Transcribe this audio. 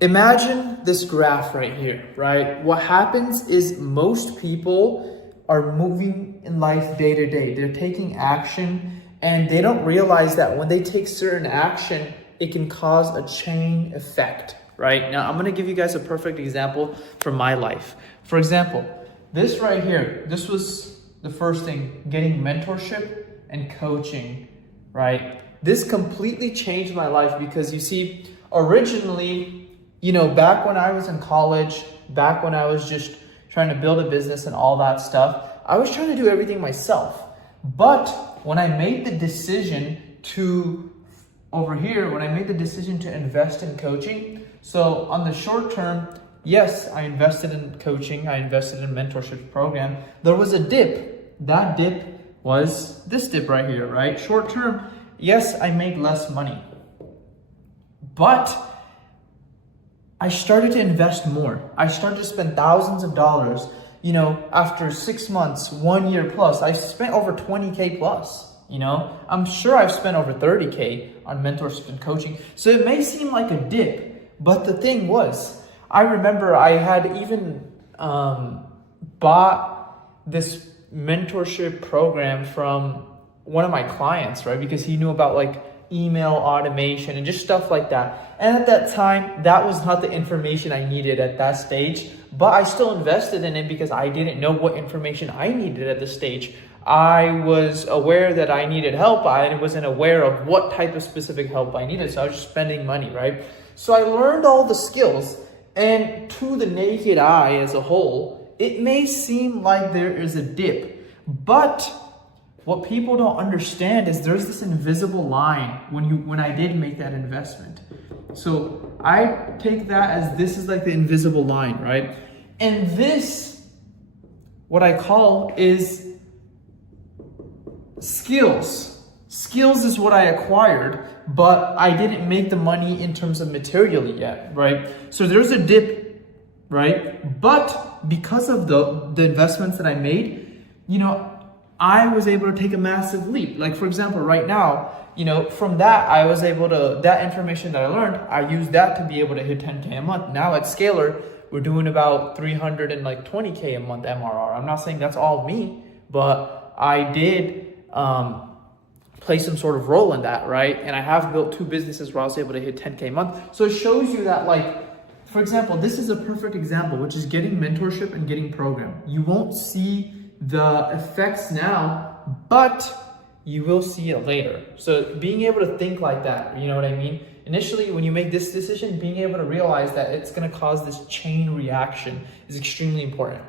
Imagine this graph right here, right? What happens is most people are moving in life day to day. They're taking action and they don't realize that when they take certain action, it can cause a chain effect, right? Now, I'm going to give you guys a perfect example from my life. For example, this right here, this was the first thing, getting mentorship and coaching, right? This completely changed my life because you see, originally, back when I was in college, back when I was just trying to build a business and all that stuff, I was trying to do everything myself. But when I made the decision to invest in coaching, so on the short term, yes, I invested in coaching, I invested in mentorship program. There was a dip. That dip was this dip right here, right? Short term, yes, I made less money. But I started to invest more. I started to spend thousands of dollars. After 6 months, 1 year plus, I spent over 20K plus. I'm sure I've spent over 30K on mentorship and coaching. So it may seem like a dip, but the thing was, I remember I had even bought this mentorship program from one of my clients, right? Because he knew about like email automation and just stuff like that. And at that time, that was not the information I needed at that stage, but I still invested in it because I didn't know what information I needed at this stage. I was aware that I needed help. I wasn't aware of what type of specific help I needed. So I was just spending money, right? So I learned all the skills, and to the naked eye as a whole, it may seem like there is a dip, but what people don't understand is there's this invisible line when I did make that investment. So I take that as this is like the invisible line, right? And this, what I call is skills. Skills is what I acquired, but I didn't make the money in terms of materially yet, right? So there's a dip, right? But because of the investments that I made, I was able to take a massive leap. Like, for example, right now, from that, I was able to, that information that I learned, I used that to be able to hit 10K a month. Now at Scalar, we're doing about 320K a month MRR. I'm not saying that's all me, but I did play some sort of role in that, right? And I have built 2 businesses where I was able to hit 10K a month. So it shows you that, like, for example, this is a perfect example, which is getting mentorship and getting program. You won't see the effects now, but you will see it later. So being able to think like that, you know what I mean? Initially, when you make this decision, being able to realize that it's going to cause this chain reaction is extremely important.